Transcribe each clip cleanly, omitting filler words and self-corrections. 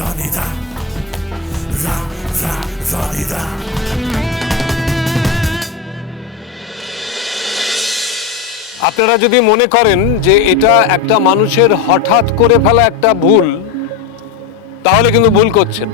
রনিদা রনিদা। আপনারা যদি মনে করেন যে এটা একটা মানুষের হঠাৎ করে ফেলা একটা ভুল, তাহলে কিন্তু ভুল করছেন।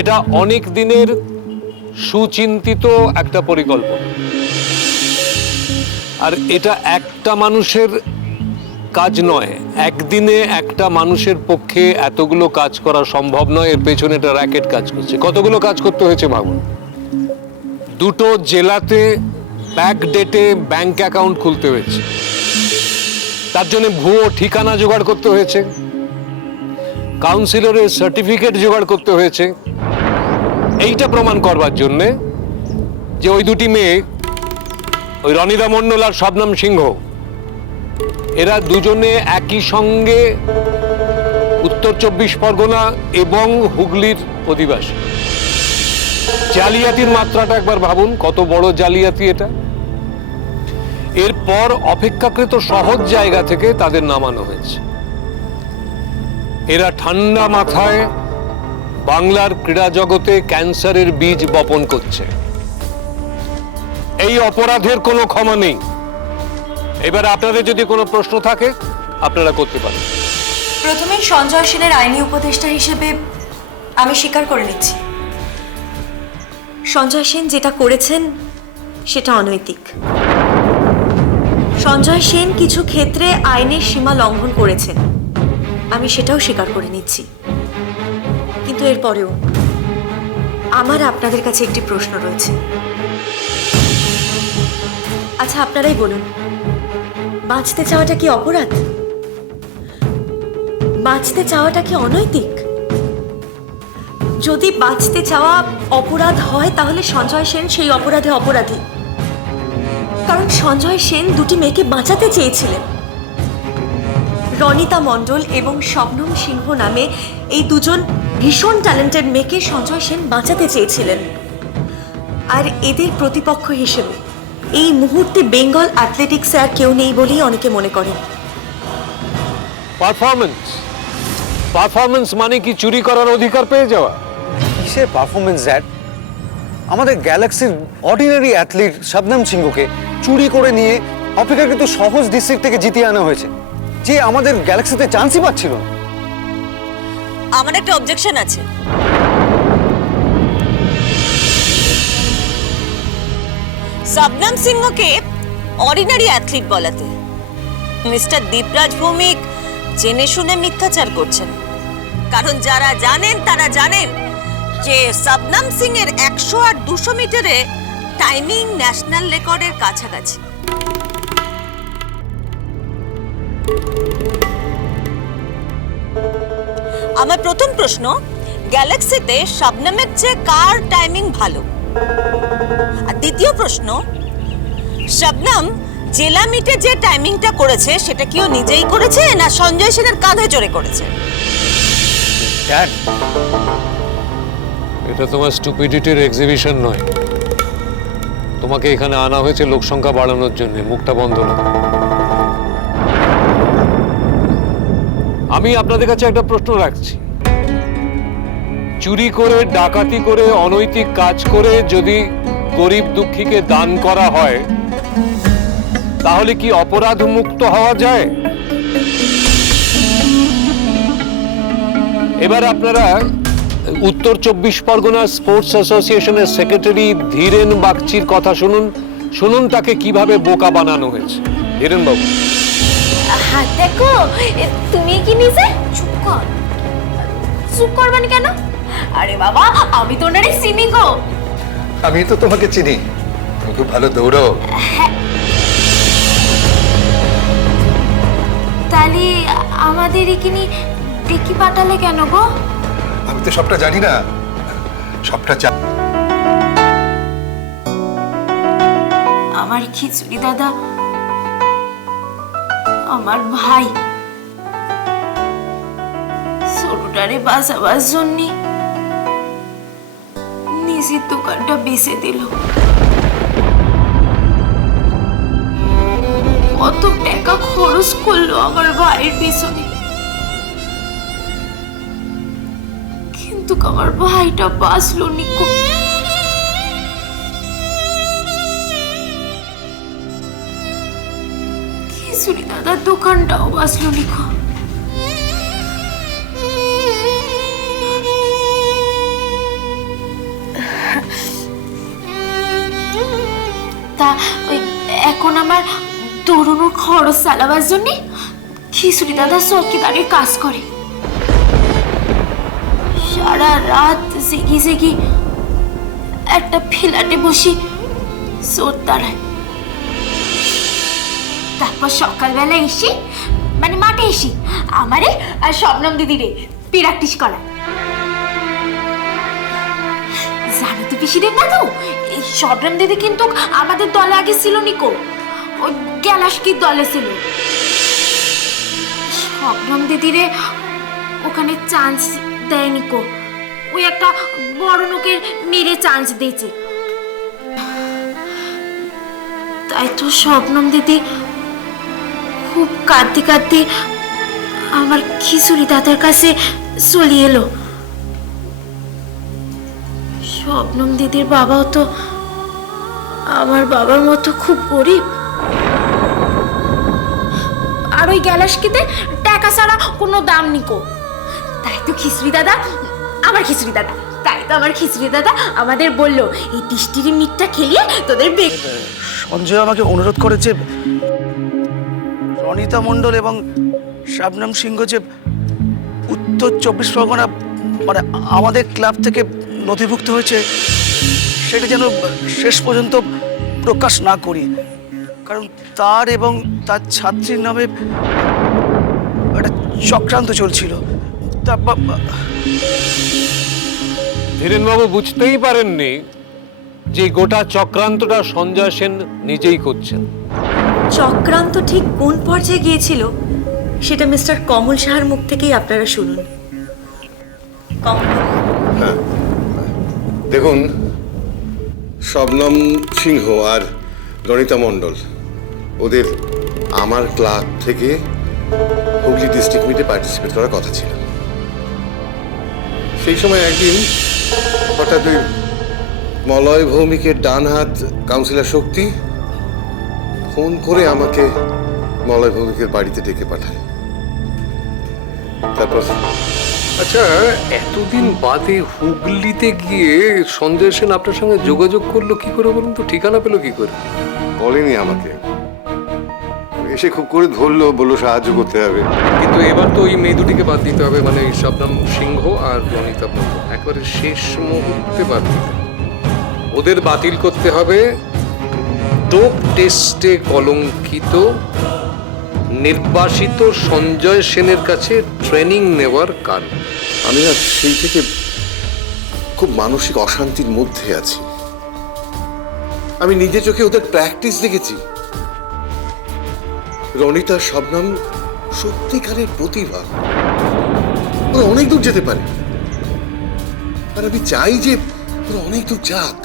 এটা অনেক দিনের সুচিন্তিত একটা পরিকল্পনা, আর এটা একটা মানুষের কাজ নয়। একদিনে একটা মানুষের পক্ষে এতগুলো কাজ করা সম্ভব নয়। এর পেছনে একটা র্যাকেট কাজ করছে। কতগুলো কাজ করতে হয়েছে ভাবুন। দুটো জেলাতে ব্যাক ডেটে ব্যাংক অ্যাকাউন্ট খুলতে হয়েছে, তার জন্য ভুয়ো ঠিকানা জোগাড় করতে হয়েছে, কাউন্সিলরের সার্টিফিকেট জোগাড় করতে হয়েছে, এইটা প্রমাণ করবার জন্যে যে ওই দুটি মেয়ে, ওই রনিদা মণ্ডল আর শবনম সিংহ, এরা দুজনে একই সঙ্গে উত্তর 24 পরগনা এবং হুগলির অধিবাসী। জালিয়াতির মাত্রাটা একবার ভাবুন, কত বড় জালিয়াতি এটা। এরপর অপেক্ষাকৃত সহজ জায়গা থেকে তাদের নামানো হয়েছে। এরা ঠান্ডা মাথায় বাংলার ক্রীড়া জগতে ক্যান্সারের বীজ বপন করছে। এই অপরাধের কোনো ক্ষমা নেই। এবার আপনাদের যদি কোনো প্রশ্ন থাকে আপনারা করতে পারেন। প্রথমে সঞ্জয় সেনের আইনি উপদেষ্টা হিসেবে আমি স্বীকার করে নিচ্ছি, সঞ্জয় সেন যেটা করেছেন সেটা অনৈতিক। সঞ্জয় সেন কিছু ক্ষেত্রে আইনের সীমা লঙ্ঘন করেছেন, আমি সেটাও স্বীকার করে নিচ্ছি। কিন্তু এরপরেও আমার আপনাদের কাছে একটি প্রশ্ন রয়েছে। আচ্ছা, আপনারাই বলুন, বাঁচতে চাওয়াটা কি অপরাধ? বাঁচতে চাওয়াটা কি অনৈতিক? যদি বাঁচতে চাওয়া অপরাধ হয় তাহলে সঞ্জয় সেন সেই অপরাধে অপরাধী। কারণ সঞ্জয় সেন দুটি মেয়েকে বাঁচাতে চেয়েছিলেন। রনিতা মণ্ডল এবং শবনম সিংহ নামে এই দুজন ভীষণ ট্যালেন্টেড মেয়েকে সঞ্জয় সেন বাঁচাতে চেয়েছিলেন। আর এদের প্রতিপক্ষ হিসেবে এই মুহূর্তে বেঙ্গল অ্যাথলেটিক্সে আর কেউ নেই বলেই অনেকে মনে করেন। পারফরমেন্স মানে কি চুরি করার অধিকার পেয়ে যাওয়া? কিসের পারফরমেন্স দ্যাট? আমাদের গ্যালাক্সির অর্ডিনারি অ্যাথলিট শবনম সিংহকে চুরি করে নিয়ে অপেক্ষাকৃত সহজ ডিস্ট্রিক্ট থেকে জিতিয়ে আনা হয়েছে, যে আমাদের গ্যালাক্সিতে চান্সই পাচ্ছিল না। আমার একটা অবজেকশন আছে। শবনম সিংহকে অর্ডিনারি অ্যাথলিট বলাতে মিস্টার দীপরাজ ভৌমিক জেনে শুনে মিথ্যাচার করছেন। কারণ যারা জানেন তারা জানেন যে শবনম সিং এর 100 আর 200 মিটারে টাইমিং ন্যাশনাল রেকর্ডের কাছাকাছি। আমার প্রথম প্রশ্ন, গ্যালাক্সিতে শবনমের চেয়ে কার টাইমিং ভালো? আর দ্বিতীয় প্রশ্ন, শবনম জেলা মিটে যে টাইমিংটা করেছে সেটা কি ও নিজেই করেছে না সঞ্জয় সেনের কাঁধে চড়ে করেছে? ড্যাড, এটা তোমার স্টুপিডিটির এক্সিবিশন নয়। তোমাকে এখানে আনা হয়েছে লোকসংখ্যা বাড়ানোর জন্য, মুখটা বন্ধ না। আমি আপনাদের কাছে একটা প্রশ্ন রাখছি। চুরি করে, ডাকাতি করে, অনৈতিক কাজ করে যদি গরিব দুঃখীকে দান করা হয় তাহলে কি অপরাধ মুক্ত হওয়া যায়? এবার আপনারা উত্তর 24 পরগনা স্পোর্টস অ্যাসোসিয়েশনের সেক্রেটারি ধীরেন বাগচির কথা শুনুন তাকে কিভাবে বোকা বানানো হয়েছে। ধীরেন বাবু। হ্যাঁ দেখো, তুমি কি নিজে চুপ কর। চুপ করবেন কেন? আরে বাবা, আমি তো ওনারে চিনি গো। আমি তো তোমাকে চিনি, তুমি খুব ভালো দৌড়ো। তাহলে আমাদের এখানে দেখি পাঠালে কেন গো? আমি তো সবটা জানি না, সবটা আমার খিচুড়ি দাদা, আমার ভাই ছোটটারে বাঁচাবার জন্য নিজের দোকানটা বেচে দিল। কত টাকা খরচ করলো আমার ভাইয়ের পিছনে। কিন্তু আমার ভাইটা বাঁচলো নিকো। খিচুড়ি দাদার দোকানটাও বাঁচলো নিকো। তা ওই এখন আমার দৌড়ানোর খরচ চালাবার জন্যে খিচুড়ি দাদা চৌকিদারের কাজ করে। সারা রাত জেগে জেগে একটা ফ্ল্যাটে বসি চোর দাঁড়ায়। তারপর সকালবেলা এসে মানে মাঠে এসে আমারে আর শবনম দিদিরে প্র্যাকটিস করায়। জানো তো পিসিদের দাদু, এই শবনম দিদি কিন্তু আমাদের দলে আগে ছিল নিকো, ওই গ্যালাসকির দলে ছিল। শবনম দিদিরে ওখানে চান্স দেয় নিকো, ওই একটা বড় লোকের মেরে চান্স দিয়েছে। তাই তো শবনম দিদি খুব কাঁদতে কাঁদতে আমার খিচুড়ি দাদার কাছে চলে এলো। শবনম দিদির বাবাও তো আমার বাবার মতো খুব গরিব, আর ওই গ্যালাসকিতে টাকা ছাড়া কোনো দাম নিকো। তাই তো খিচুড়ি দাদা আমার খিচুড়ি দাদা তাই তো আমার খিচুড়ি দাদা আমাদের বললো এই টিস্টিরি মিটটা খেলিয়ে তোদের বেগ। সঞ্জয় আমাকে অনুরোধ করেছে রনিতা মণ্ডল এবং শাবনম সিংহ যে উত্তর 24 পরগনা মানে আমাদের ক্লাব থেকে নথিভুক্ত হয়েছে সেটা যেন শেষ পর্যন্ত প্রকাশ না করি, কারণ তার এবং তার ছাত্রীর নামে একটা চক্রান্ত চলছিল। ধীরেনবাবু বুঝতেই পারেননি যে গোটা চক্রান্তটা সঞ্জয় সেন নিজেই করছেন। চক্রান্ত ঠিক কোন পর্যায়ে গিয়েছিল সেটা মিস্টার কমল সাহার মুখ থেকেই আপনারা শুনুন। দেখুন, শবনম সিংহ আর রনিতা মণ্ডল ওদের আমার ক্লাব থেকে হুগলি ডিস্ট্রিক্ট মিটে পার্টিসিপেট করার কথা ছিল। সেই সময় একদিন হঠাৎ ওই মলয় ভৌমিকের ডান হাত কাউন্সিলর শক্তি ফোন করে আমাকে মলয় ভৌমিকের বাড়িতে ডেকে পাঠায়। তারপর আচ্ছা, এতদিন বাদে হুগলিতে গিয়ে সঞ্জয় সেন আপনার সঙ্গে যোগাযোগ করলো কি করে বলুন তো? ঠিকানা পেলো কি করে? বলেনি আমাকে, এসে খুব করে ধরলো, বললো সাহায্য করতে হবে। কিন্তু এবার তো ওই মেয়ে দুটিকে বাদ দিতে হবে, মানে এই শবনম সিংহ আর রনিতা মণ্ডল একবারে শেষ মুহূর্তে বাদ দিতে হবে। ওদের বাতিল করতে হবে ডোপ টেস্টে কলঙ্কিত নির্বাসিত সঞ্জয় সেনের কাছে ট্রেনিং নেওয়ার কারণ। আমি না সেই থেকে খুব মানসিক অশান্তির মধ্যে আছি। আমি নিজে চোখে ওদের প্র্যাকটিস দেখেছি। রনিতা শবনম সত্যিকারের প্রতিভা, ওরা অনেক দূর যেতে পারে, আর আমি চাই যে ওরা অনেক দূর যাক।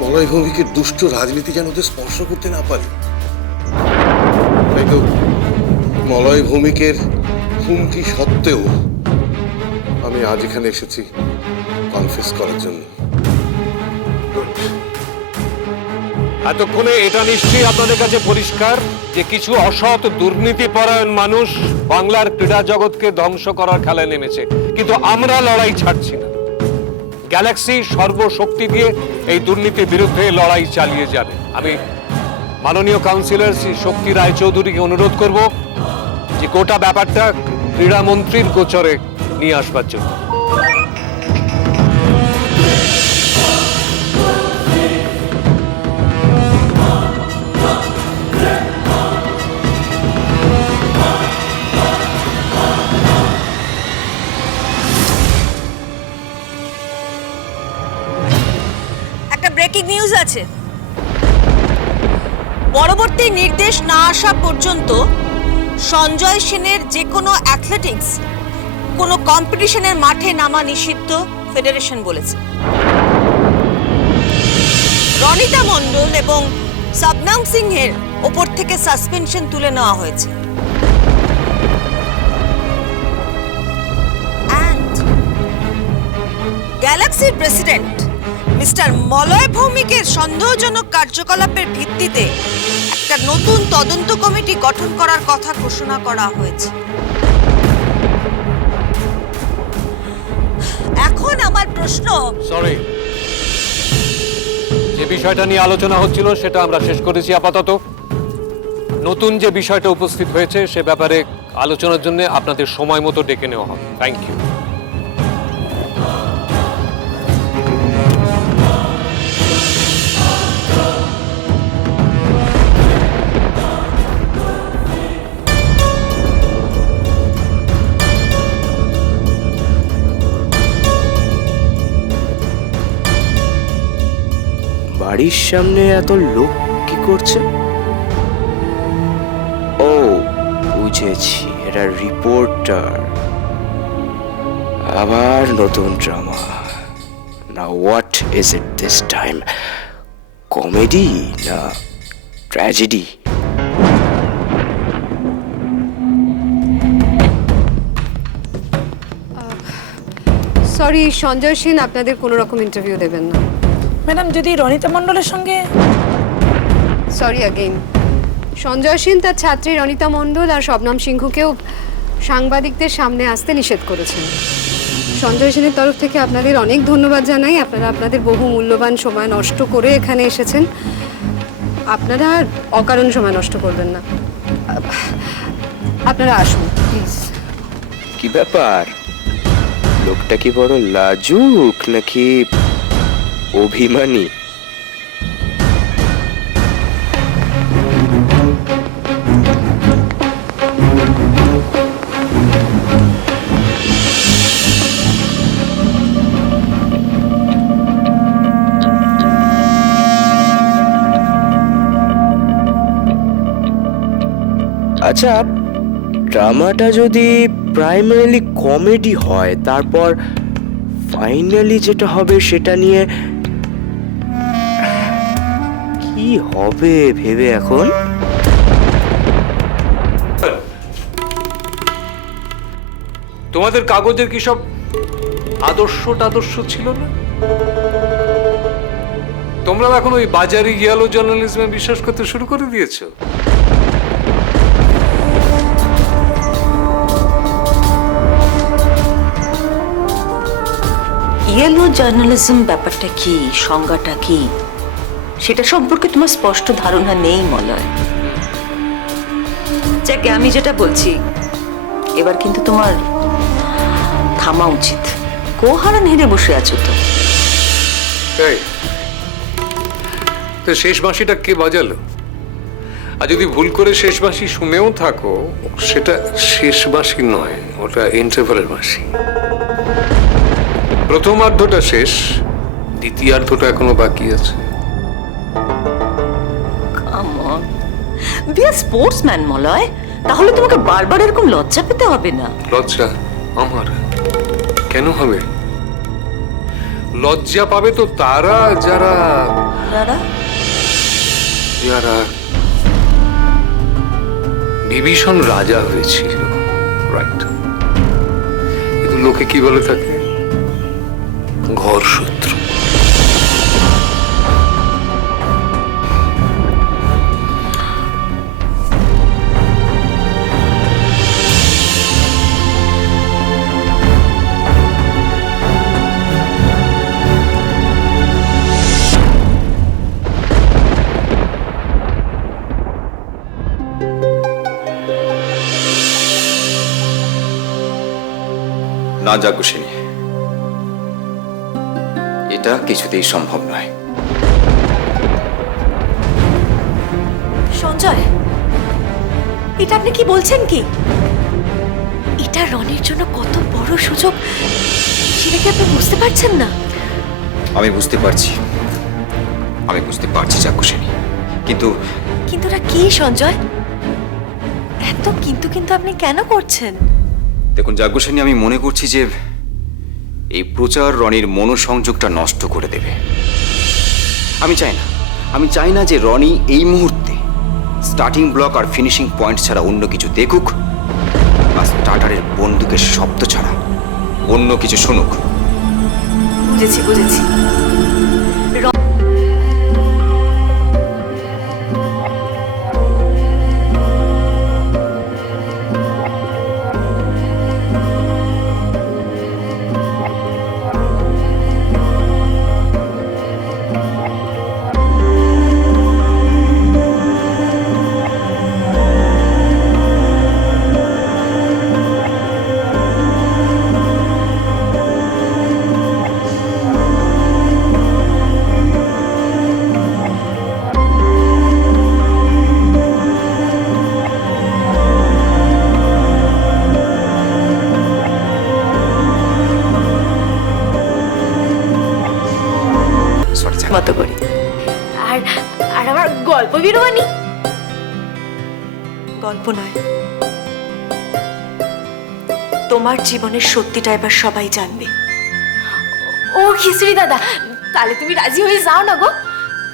মলয় ভৌমিকের দুষ্ট রাজনীতি যেন ওদের স্পর্শ করতে না পারে। তাই তো মলয় ভৌমিকের হুমকি সত্ত্বেও আমি আজ এখানে এসেছি কনফেস করার জন্য। এতক্ষণে এটা নিশ্চয়ই আপনাদের কাছে পরিষ্কার যে কিছু অসৎ দুর্নীতিপরায়ণ মানুষ বাংলার ক্রীড়া জগৎকে ধ্বংস করার খেলায় নেমেছে, কিন্তু আমরা লড়াই ছাড়ছি না। গ্যালাক্সি সর্বশক্তি দিয়ে এই দুর্নীতির বিরুদ্ধে লড়াই চালিয়ে যাবে। আমি মাননীয় কাউন্সিলর শ্রী শক্তি রায়চৌধুরীকে অনুরোধ করব যে গোটা ব্যাপারটা ক্রীড়ামন্ত্রীর গোচরে নিয়ে আসবার জন্য। একটা ব্রেকিং নিউজ আছে। পরবর্তী নির্দেশ না আসা পর্যন্ত সঞ্জয় সেনের যে কোনো অ্যাথলেটিক্স কোনো কম্পিটিশনের মাঠে নামা নিষিদ্ধ, ফেডারেশন বলেছে। রনিতা মণ্ডল এবং শবনম সিংহের ওপর থেকে সাসপেনশন তুলে নেওয়া হয়েছে। গ্যালাক্সির প্রেসিডেন্ট মিস্টার মলয় ভৌমিকের সন্দেহজনক কার্যকলাপের ভিত্তিতে একটা নতুন তদন্ত কমিটি গঠন করার কথা ঘোষণা করা হয়েছে। এখন আমার প্রশ্ন, সরি, যে বিষয়টা নিয়ে আলোচনা হচ্ছিল সেটা আমরা শেষ করেছি আপাতত। নতুন যে বিষয়টা উপস্থিত হয়েছে সে ব্যাপারে আলোচনার জন্য আপনাদের সময় মতো ডেকে নেওয়া হবে। Thank you. বাড়ির সামনে এত লোক কি করছে? ও বুঝেছি, এটা রিপোর্টার। আবার নতুন ড্রামা। না what is it this time? Comedy না ট্র্যাজেডি? সরি, সঞ্জয় সেন আপনাদের কোনো রকম ইন্টারভিউ দেবেন না। ম্যাডাম, যদি রনিতা মণ্ডলের সঙ্গে। Sorry again. সঞ্জয় সেন তার ছাত্রী রনিতা মণ্ডল আর শবনম সিংহকেও সাংবাদিকদের সামনে আসতে নিষেধ করেছেন। সঞ্জয় সেনের তরফ থেকে আপনাদের অনেক ধন্যবাদ জানাই। আপনারা আপনাদের বহু মূল্যবান সময় নষ্ট করে এখানে এসেছেন। আপনারা আর অকারণ সময় নষ্ট করবেন না। আপনারা আসুন প্লিজ। কি ব্যাপার? লোকটা কি বড় লাজুক নাকি অভিমানী? আচ্ছা, ড্রামাটা যদি প্রাইমারিলি কমেডি হয়, তারপর ফাইনালি যেটা হবে সেটা নিয়ে কি হবে ভেবে এখন তোমাদের কাগজের কি সব আদর্শ ছিল না? তোমরা এখন ওই বাজারি গিয়ালো জার্নালিজমে বিশ্বাস করতে শুরু করে দিয়েছো। ইয়েলো জার্নালিজম ব্যাপারটা কি, সংজ্ঞাটা কি, সেটা সম্পর্কে তোমার স্পষ্ট ধারণা নেই মলয়। যাকে আমি যেটা বলছি, এবার কিন্তু তোমার থামা উচিত। কোহারান হেরে বসে আছো তো। এই, তো শেষ বাঁশিটা কে বাজালো? আর যদি ভুল করে শেষ বাঁশি শুনেও থাকো, সেটা শেষ বাঁশি নয়, ওটা ইন্টারভালের বাঁশি। প্রথমার্ধটা শেষ, দ্বিতীয়ার্ধটা এখনো বাকি আছে। Come on, be a sportsman Malay. তাহলে তোমাকে বারবার এরকম লজ্জা পেতে হবে না। লজ্জা আমার কেন হবে? লজ্জা পাবে তো তারা যারা যারা বিভীষণ রাজা হয়েছিল, রাইট? কিন্তু লোকে কি বলে থাকে? ঘর শত্রু। না যাজ্ঞসেনী, এটা কিছুতেই সম্ভব নয়। সঞ্জয়, এটা আপনি কি বলছেন? কি এটা রনির জন্য কত বড় সুযোগ, সেটা কি আপনি বুঝতে পারছেন না? আমি বুঝতে পারছি যাজ্ঞসেনী, কিন্তু কিন্তুটা কি সঞ্জয়? এত কিন্তু কিন্তু আপনি কেন করছেন? দেখুন যাজ্ঞসেনী, আমি মনে করছি যে এই প্রচার রনির মনোসংযোগটা নষ্ট করে দেবে। আমি চাই না যে রনি এই মুহূর্তে স্টার্টিং ব্লক আর ফিনিশিং পয়েন্ট ছাড়া অন্য কিছু দেখুক, বা স্টার্টারের বন্দুকের শব্দ ছাড়া অন্য কিছু শুনুক। বুঝেছি বুঝেছি। সরি মতো করি। আর আর আমার গল্প বিরবানি গল্প নয়, তোমার জীবনের সত্যিটা এবার সবাই জানবে। ও খিচুড়ি দাদা, তাহলে তুমি রাজি হয়ে যাও না গো।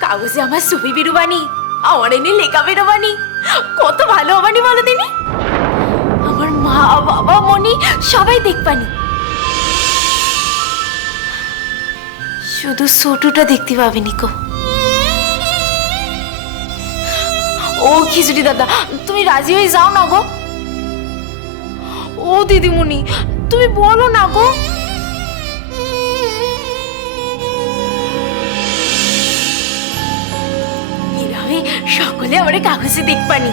কাগজে আমার ছবি বিরবানি, আমার এনে লেখা বেরোবানি, কত ভালো হবানি বলো দিনি। আমার মা বাবা মনি সবাই দেখবানি, শুধু ছোটটা দেখতে পাবেনি কো। ও খিচুড়ি দাদা, তুমি রাজি হয়ে যাও না গো। ও দিদিমণি, তুমি বলো না গো। এভাবে সকলে আমরা কাগজে দেখবানি,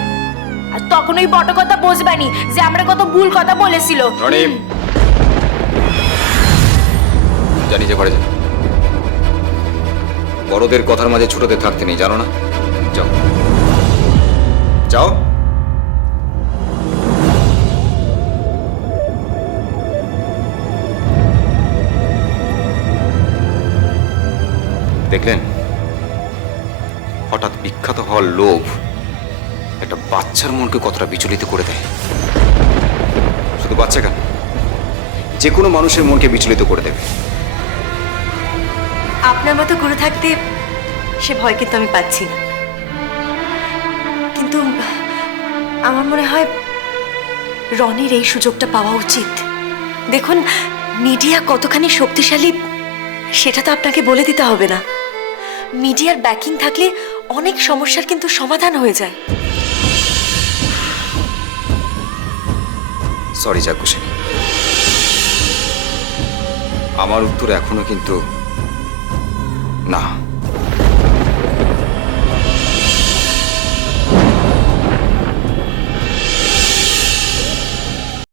আর তখন ওই বট কথা বুঝবানি যে আমরা কত ভুল কথা বলেছিল। রনি, জানি যে ঘরে যা। বড়দের কথার মাঝে ছোটদের থাকতে নেই, জানো না? যাও যাও। দেখলেন, হঠাৎ বিখ্যাত হওয়ার লোভ একটা বাচ্চার মনকে কতটা বিচলিত করে দেয়। শুধু বাচ্চা কেন, যে কোনো মানুষের মনকে বিচলিত করে দেবে। আপনার মতো করে থাকতে সে ভয় কিন্তু আমি পাচ্ছি না, কিন্তু আমার মনে হয় রনির এই সুযোগটা পাওয়া উচিত। দেখুন, মিডিয়া কতখানি শক্তিশালী সেটা তো আপনাকে বলে দিতে হবে না। মিডিয়ার ব্যাকিং থাকলে অনেক সমস্যার কিন্তু সমাধান হয়ে যায়। সরি যাজ্ঞসেনী, আমার উত্তর এখনো কিন্তু না।